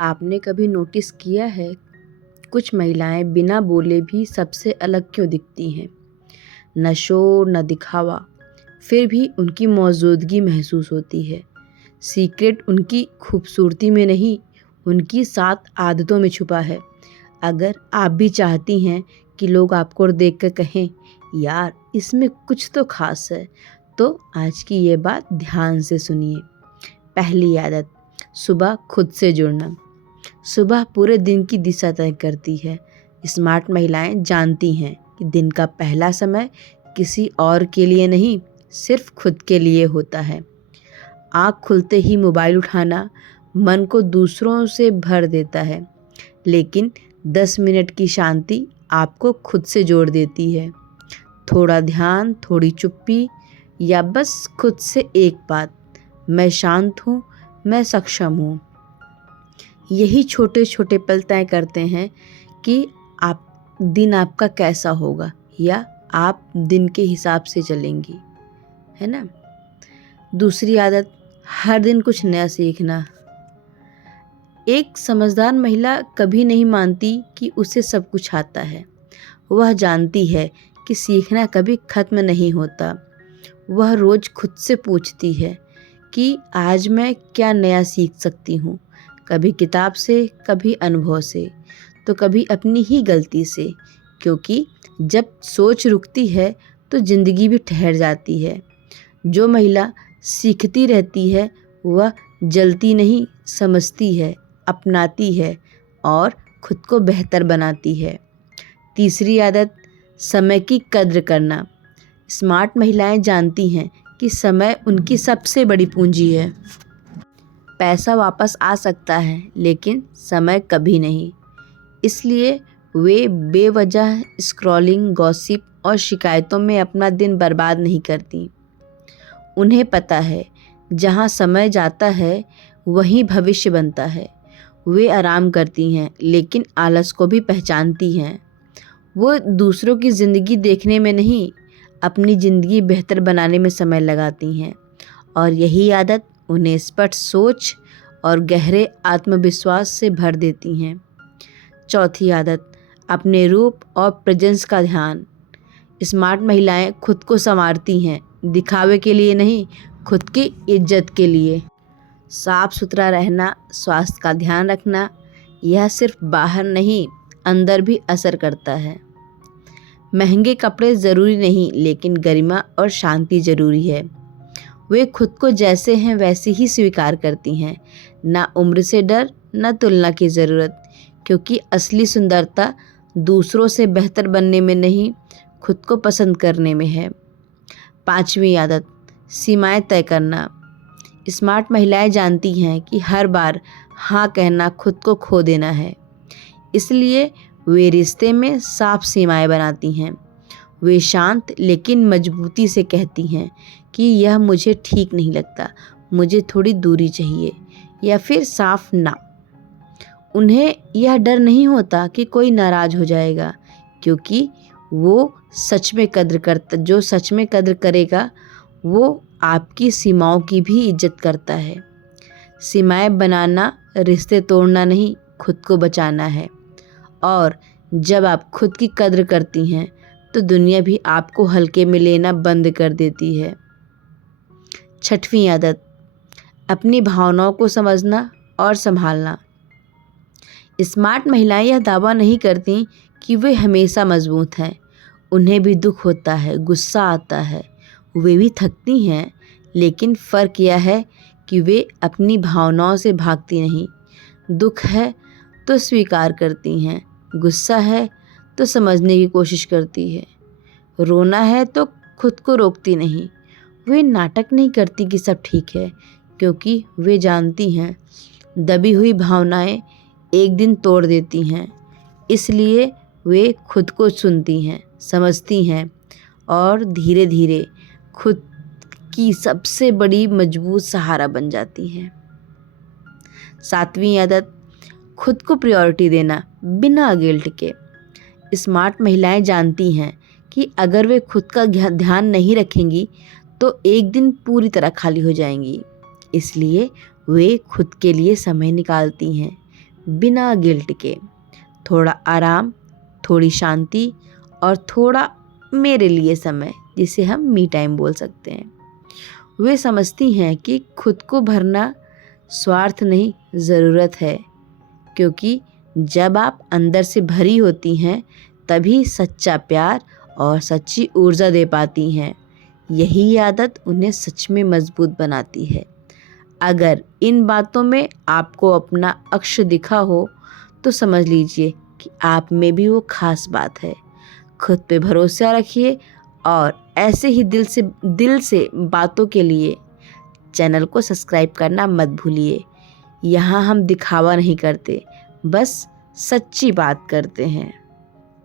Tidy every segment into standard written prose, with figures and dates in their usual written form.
आपने कभी नोटिस किया है कुछ महिलाएं बिना बोले भी सबसे अलग क्यों दिखती हैं? न शोर न दिखावा, फिर भी उनकी मौजूदगी महसूस होती है। सीक्रेट उनकी खूबसूरती में नहीं, उनकी 7 आदतों में छुपा है। अगर आप भी चाहती हैं कि लोग आपको देखकर कहें, यार इसमें कुछ तो खास है, तो आज की ये बात ध्यान से सुनिए। पहली आदत, सुबह खुद से जुड़ना। सुबह पूरे दिन की दिशा तय करती है। स्मार्ट महिलाएं जानती हैं कि दिन का पहला समय किसी और के लिए नहीं, सिर्फ खुद के लिए होता है। आँख खुलते ही मोबाइल उठाना मन को दूसरों से भर देता है, लेकिन 10 मिनट की शांति आपको खुद से जोड़ देती है। थोड़ा ध्यान, थोड़ी चुप्पी, या बस खुद से एक बात, मैं शांत हूँ, मैं सक्षम हूँ। यही छोटे छोटे पल तय करते हैं कि दिन आपका कैसा होगा, या आप दिन के हिसाब से चलेंगी, है ना। दूसरी आदत, हर दिन कुछ नया सीखना। एक समझदार महिला कभी नहीं मानती कि उसे सब कुछ आता है। वह जानती है कि सीखना कभी खत्म नहीं होता। वह रोज खुद से पूछती है कि आज मैं क्या नया सीख सकती हूँ। कभी किताब से, कभी अनुभव से, तो कभी अपनी ही गलती से, क्योंकि जब सोच रुकती है तो जिंदगी भी ठहर जाती है। जो महिला सीखती रहती है वह जलती नहीं, समझती है, अपनाती है और खुद को बेहतर बनाती है। तीसरी आदत, समय की कद्र करना। स्मार्ट महिलाएं जानती हैं कि समय उनकी सबसे बड़ी पूंजी है। पैसा वापस आ सकता है, लेकिन समय कभी नहीं। इसलिए वे बेवजह स्क्रॉलिंग, गॉसिप और शिकायतों में अपना दिन बर्बाद नहीं करती। उन्हें पता है जहाँ समय जाता है वहीं भविष्य बनता है। वे आराम करती हैं, लेकिन आलस को भी पहचानती हैं। वो दूसरों की ज़िंदगी देखने में नहीं, अपनी ज़िंदगी बेहतर बनाने में समय लगाती हैं, और यही आदत उन्हें स्पष्ट सोच और गहरे आत्मविश्वास से भर देती हैं। चौथी आदत, अपने रूप और प्रेजेंस का ध्यान। स्मार्ट महिलाएं खुद को संवारती हैं, दिखावे के लिए नहीं, खुद की इज्जत के लिए। साफ सुथरा रहना, स्वास्थ्य का ध्यान रखना, यह सिर्फ बाहर नहीं, अंदर भी असर करता है। महंगे कपड़े ज़रूरी नहीं, लेकिन गरिमा और शांति ज़रूरी है। वे खुद को जैसे हैं वैसे ही स्वीकार करती हैं, ना उम्र से डर, ना तुलना की ज़रूरत, क्योंकि असली सुंदरता दूसरों से बेहतर बनने में नहीं, खुद को पसंद करने में है। पांचवी आदत, सीमाएं तय करना। स्मार्ट महिलाएं जानती हैं कि हर बार हाँ कहना खुद को खो देना है। इसलिए वे रिश्ते में साफ सीमाएं बनाती हैं। वे शांत लेकिन मजबूती से कहती हैं कि यह मुझे ठीक नहीं लगता, मुझे थोड़ी दूरी चाहिए, या फिर साफ ना। उन्हें यह डर नहीं होता कि कोई नाराज़ हो जाएगा, क्योंकि जो सच में कद्र करेगा वो आपकी सीमाओं की भी इज्जत करता है। सीमाएं बनाना रिश्ते तोड़ना नहीं, खुद को बचाना है। और जब आप खुद की कद्र करती हैं तो दुनिया भी आपको हल्के में लेना बंद कर देती है। छठवीं आदत, अपनी भावनाओं को समझना और संभालना। स्मार्ट महिलाएं यह दावा नहीं करती कि वे हमेशा मजबूत हैं। उन्हें भी दुख होता है, गुस्सा आता है, वे भी थकती हैं, लेकिन फ़र्क यह है कि वे अपनी भावनाओं से भागती नहीं। दुख है तो स्वीकार करती हैं, गुस्सा है तो समझने की कोशिश करती है, रोना है तो खुद को रोकती नहीं। वे नाटक नहीं करती कि सब ठीक है, क्योंकि वे जानती हैं दबी हुई भावनाएं एक दिन तोड़ देती हैं। इसलिए वे खुद को सुनती हैं, समझती हैं और धीरे धीरे खुद की सबसे बड़ी मजबूत सहारा बन जाती हैं। सातवीं आदत, खुद को प्रायोरिटी देना बिना गिल्ट के। स्मार्ट महिलाएं जानती हैं कि अगर वे खुद का ध्यान नहीं रखेंगी तो एक दिन पूरी तरह खाली हो जाएंगी। इसलिए वे खुद के लिए समय निकालती हैं। बिना गिल्ट के। थोड़ा आराम, थोड़ी शांति और थोड़ा मेरे लिए समय, जिसे हम मी टाइम बोल सकते हैं। वे समझती हैं कि खुद को भरना स्वार्थ नहीं, ज़रूरत है, क्योंकि जब आप अंदर से भरी होती हैं तभी सच्चा प्यार और सच्ची ऊर्जा दे पाती हैं। यही आदत उन्हें सच में मजबूत बनाती है। अगर इन बातों में आपको अपना अक्ष दिखा हो तो समझ लीजिए कि आप में भी वो खास बात है। खुद पे भरोसा रखिए और ऐसे ही दिल से बातों के लिए चैनल को सब्सक्राइब करना मत भूलिए। यहाँ हम दिखावा नहीं करते, बस सच्ची बात करते हैं।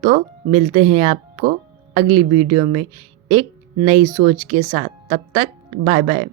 तो मिलते हैं आपको अगली वीडियो में एक नई सोच के साथ। तब तक बाय बाय।